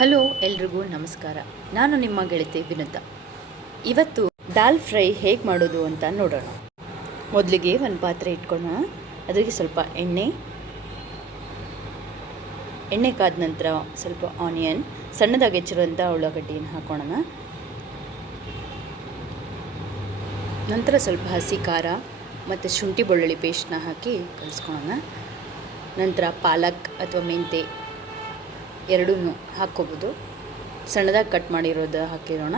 Hello ಎಲ್ರಿಗೂ ನಮಸ್ಕಾರ. ನಾನು ನಿಮ್ಮ ಗೆಳತಿ ವಿನುತಾ. ಇವತ್ತು ದಾಲ್ ಫ್ರೈ ಹೇಗೆ ಮಾಡೋದು ಅಂತ ನೋಡೋಣ. ಮೊದಲಿಗೆ ಒಂದು ಪಾತ್ರೆ ಇಟ್ಕೊಳ್ಳೋಣ. ಅದಕ್ಕೆ ಸ್ವಲ್ಪ ಎಣ್ಣೆ ಕಾದ ನಂತರ ಸ್ವಲ್ಪ ಆನಿಯನ್, ಸಣ್ಣದಾಗಿ ಹೆಚ್ಚಿರುವಂಥ ಉಳ್ಳಾಗಡ್ಡಿಯನ್ನು ಹಾಕೋಣ. ನಂತರ ಸ್ವಲ್ಪ ಹಸಿ ಖಾರ ಮತ್ತು ಶುಂಠಿ ಬೆಳ್ಳುಳ್ಳಿ ಪೇಸ್ಟ್ನ ಹಾಕಿ ಕಲಿಸ್ಕೊಳ್ಳೋಣ. ನಂತರ ಪಾಲಕ್ ಅಥವಾ ಮೆಂತೆ ಎರಡೂ ಹಾಕ್ಕೋಬೋದು. ಸಣ್ಣದಾಗಿ ಕಟ್ ಮಾಡಿರೋದು ಹಾಕಿರೋಣ.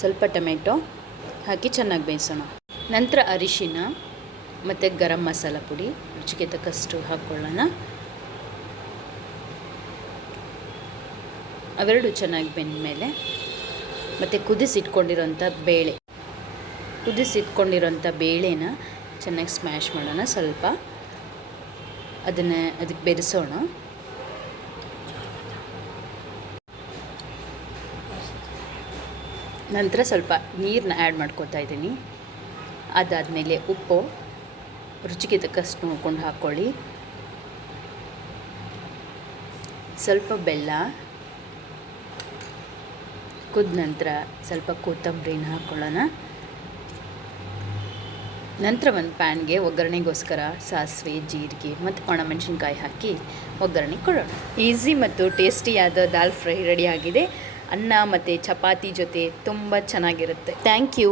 ಸ್ವಲ್ಪ ಟೊಮೆಟೊ ಹಾಕಿ ಚೆನ್ನಾಗಿ ಬೇಯಿಸೋಣ. ನಂತರ ಅರಿಶಿನ ಮತ್ತು ಗರಂ ಮಸಾಲ ಪುಡಿ ರುಚಿಗೆ ತಕ್ಕಷ್ಟು ಹಾಕ್ಕೊಳ್ಳೋಣ. ಅವೆರಡು ಚೆನ್ನಾಗಿ ಬೆಂದ ಮೇಲೆ ಮತ್ತು ಕುದಿಸಿಟ್ಕೊಂಡಿರೋಂಥ ಬೇಳೆನ ಚೆನ್ನಾಗಿ ಸ್ಮ್ಯಾಶ್ ಮಾಡೋಣ. ಸ್ವಲ್ಪ ಅದಕ್ಕೆ ಬೆರೆಸೋಣ. ನಂತರ ಸ್ವಲ್ಪ ನೀರನ್ನ ಆ್ಯಡ್ ಮಾಡ್ಕೊತಾ ಇದ್ದೀನಿ. ಅದಾದಮೇಲೆ ಉಪ್ಪು ರುಚಿಗೆ ತಕ್ಕಷ್ಟು ನೋಡ್ಕೊಂಡು ಹಾಕ್ಕೊಳ್ಳಿ. ಸ್ವಲ್ಪ ಬೆಲ್ಲ, ಕುದ ನಂತರ ಸ್ವಲ್ಪ ಕೊತ್ತಂಬರಿನ ಹಾಕ್ಕೊಳ್ಳೋಣ. ನಂತರ ಒಂದು ಪ್ಯಾನ್ಗೆ ಒಗ್ಗರಣೆಗೋಸ್ಕರ ಸಾಸಿವೆ, ಜೀರಿಗೆ ಮತ್ತು ಒಣಮೆಣಸಿನ್ಕಾಯಿ ಹಾಕಿ ಒಗ್ಗರಣೆ ಕೊಡೋಣ. ಈಸಿ ಮತ್ತು ಟೇಸ್ಟಿಯಾದ ದಾಲ್ ಫ್ರೈ ರೆಡಿಯಾಗಿದೆ. ಅನ್ನ ಮತ್ತು ಚಪಾತಿ ಜೊತೆ ತುಂಬ ಚೆನ್ನಾಗಿರುತ್ತೆ. Thank you.